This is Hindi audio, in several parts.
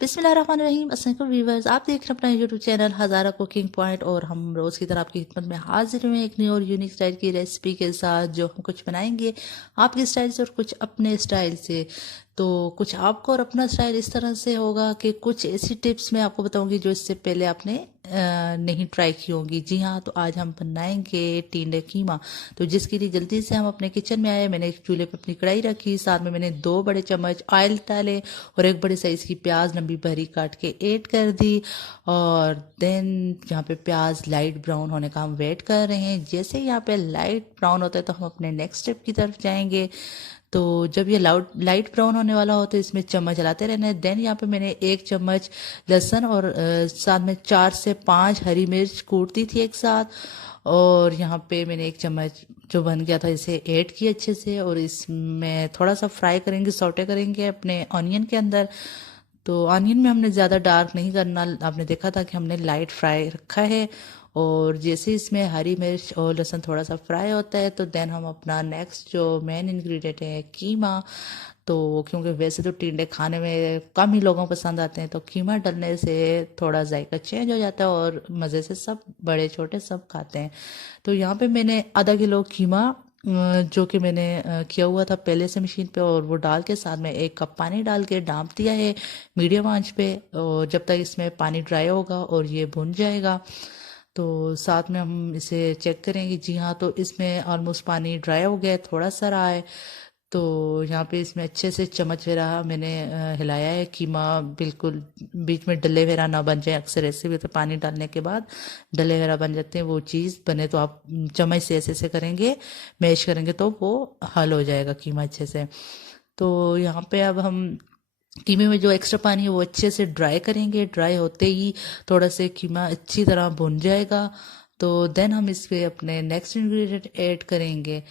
बिस्मिल्लाहिर्रहमानिर्रहीम। अस्सलाम व्यूवर्स, आप देख रहे हैं अपना यूट्यूब चैनल हज़ारा कुकिंग पॉइंट और हम रोज़ की तरह आपकी खिदमत में हाजिर हुए एक नई और यूनिक स्टाइल की रेसिपी के साथ, जो हम कुछ बनाएंगे आपके स्टाइल से और कुछ अपने स्टाइल से। तो कुछ आपको और अपना स्टाइल इस तरह से होगा कि कुछ ऐसी टिप्स मैं आपको बताऊंगी जो इससे पहले आपने नहीं ट्राई की होंगी। जी हाँ, तो आज हम बनाएंगे टिंडे कीमा। तो जिसके लिए जल्दी से हम अपने किचन में आए, मैंने एक चूल्हे पे अपनी कढ़ाई रखी, साथ में मैंने 2 बड़े चम्मच ऑयल डाले और एक बड़े साइज की प्याज लंबी बारीक काट के ऐड कर दी। और देन यहाँ पे प्याज लाइट ब्राउन होने का हम वेट कर रहे हैं। जैसे यहाँ पे लाइट ब्राउन होता है तो हम अपने नेक्स्ट स्टेप की तरफ जाएंगे। तो जब ये लाइट ब्राउन होने वाला हो तो इसमें चम्मच चलाते रहना है। देन यहाँ पे मैंने 1 चम्मच लहसुन और साथ में 4 से 5 हरी मिर्च कूट दी थी एक साथ। और यहाँ पे मैंने 1 चम्मच जो बन गया था इसे ऐड किया अच्छे से, और इसमें थोड़ा सा फ्राई करेंगे, सौटे करेंगे अपने ऑनियन के अंदर। तो ऑनियन में हमने ज़्यादा डार्क नहीं करना, आपने देखा था कि हमने लाइट फ्राई रखा है। और जैसे इसमें हरी मिर्च और लहसुन थोड़ा सा फ्राई होता है तो देन हम अपना नेक्स्ट जो मेन इंग्रेडिएंट है कीमा। तो क्योंकि वैसे तो टिंडे खाने में कम ही लोगों को पसंद आते हैं, तो कीमा डालने से थोड़ा जायका चेंज हो जाता है और मज़े से सब बड़े छोटे सब खाते हैं। तो यहाँ पे मैंने आधा किलो कीमा जो कि मैंने किया हुआ था पहले से मशीन पे, और वो डाल के साथ में 1 कप पानी डाल के डांप दिया है मीडियम आंच पे। और जब तक इसमें पानी ड्राई होगा और ये भुन जाएगा तो साथ में हम इसे चेक करेंगे। जी हाँ, तो इसमें ऑलमोस्ट पानी ड्राई हो गया है, थोड़ा सा रहा है। तो यहाँ पे इसमें अच्छे से चम्मच वगैरह मैंने हिलाया है, कीमा बिल्कुल बीच में डले वगैरह ना बन जाए। अक्सर ऐसे भी होता है पानी डालने के बाद डले वगैरह बन जाते हैं, वो चीज़ बने तो आप चम्मच से ऐसे ऐसे करेंगे, मैश करेंगे तो वो हल हो जाएगा कीमा अच्छे से। तो यहाँ पे अब हम कीमे में जो एक्स्ट्रा पानी है वो अच्छे से ड्राई करेंगे। ड्राई होते ही थोड़ा से कीमा अच्छी तरह भुन जाएगा। तो देन हम इस पे अपने नेक्स्ट इंग्रेडिएंट ऐड करेंगे।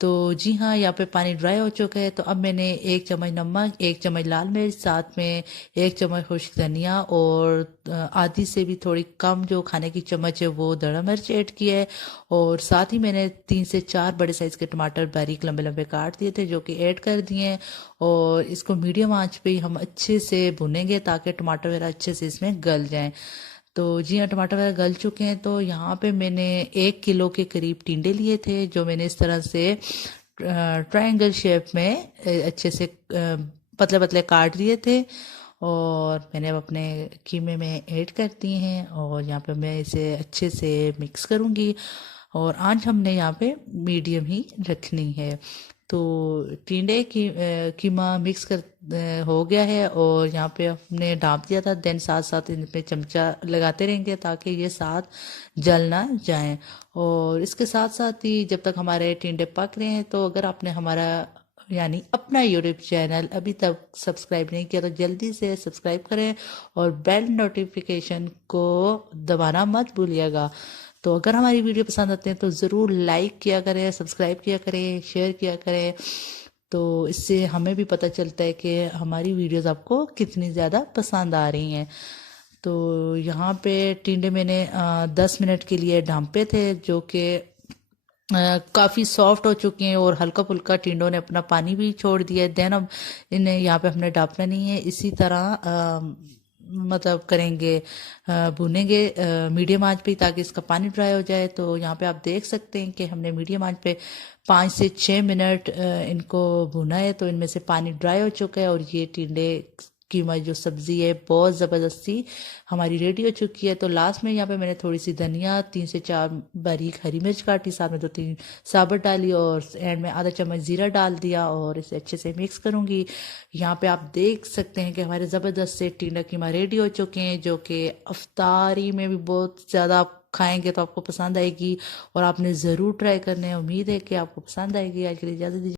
तो जी हाँ, यहाँ पे पानी ड्राई हो चुका है। तो अब मैंने 1 चम्मच नमक, 1 चम्मच लाल मिर्च, साथ में 1 चम्मच खुश्क धनिया और आधी से भी थोड़ी कम जो खाने की चम्मच है वो दड़ा मिर्च ऐड किया है। और साथ ही मैंने 3 से 4 बड़े साइज के टमाटर बारीक लंबे लंबे काट दिए थे जो कि ऐड कर दिए हैं। और इसको मीडियम आंच पे ही हम अच्छे से भुनेंगे ताकि टमाटर वगैरह अच्छे से इसमें गल जाएं। तो जी हाँ, टमाटर वगैरह गल चुके हैं। तो यहाँ पे मैंने 1 किलो के करीब टिंडे लिए थे जो मैंने इस तरह से ट्रायंगल शेप में अच्छे से पतले पतले काट दिए थे। और मैंने अब अपने कीमे में ऐड कर दिए हैं और यहाँ पे मैं इसे अच्छे से मिक्स करूँगी। और आंच हमने यहाँ पे मीडियम ही रखनी है। तो टिंडे की कीमा मिक्स कर हो गया है और यहाँ पे हमने डाँप दिया था। देन साथ साथ इन पे चमचा लगाते रहेंगे ताकि ये साथ जल ना जाएं। और इसके साथ साथ ही जब तक हमारे टिंडे पक रहे हैं, तो अगर आपने हमारा यानी अपना यूट्यूब चैनल अभी तक सब्सक्राइब नहीं किया तो जल्दी से सब्सक्राइब करें और बेल नोटिफिकेशन को दबाना मत भूलिएगा। तो अगर हमारी वीडियो पसंद आते हैं तो ज़रूर लाइक किया करें, सब्सक्राइब किया करें, शेयर किया करें। तो इससे हमें भी पता चलता है कि हमारी वीडियोस आपको कितनी ज़्यादा पसंद आ रही हैं। तो यहाँ पे टिंडे मैंने 10 मिनट के लिए ढांपे थे जो कि काफ़ी सॉफ्ट हो चुके हैं और हल्का फुल्का टिंडों ने अपना पानी भी छोड़ दिया है। देन अब इन्हें यहाँ पे हमने ढापना नहीं है, इसी तरह मतलब करेंगे, भूनेंगे मीडियम आंच पे ताकि इसका पानी ड्राई हो जाए। तो यहाँ पे आप देख सकते हैं कि हमने मीडियम आंच पे 5 से 6 मिनट इनको भुना है। तो इनमें से पानी ड्राई हो चुका है और ये टिंडे की हमारी जो सब्जी है बहुत ज़बरदस्ती हमारी रेडी हो चुकी है। तो लास्ट में यहाँ पे मैंने थोड़ी सी धनिया, 3 से 4 बारीक हरी मिर्च काटी, साथ में 2-3 साबुत डाली और एंड में आधा चम्मच जीरा डाल दिया और इसे अच्छे से मिक्स करूंगी। यहाँ पे आप देख सकते हैं कि हमारे ज़बरदस्त से टिंडा कीमा रेडी हो चुके हैं जो कि अफ्तारी में भी बहुत ज़्यादा आप खाएंगे तो आपको पसंद आएगी और आपने ज़रूर ट्राई करना है। उम्मीद है कि आपको पसंद आएगी। आज के लिए इजाज़त दीजिए।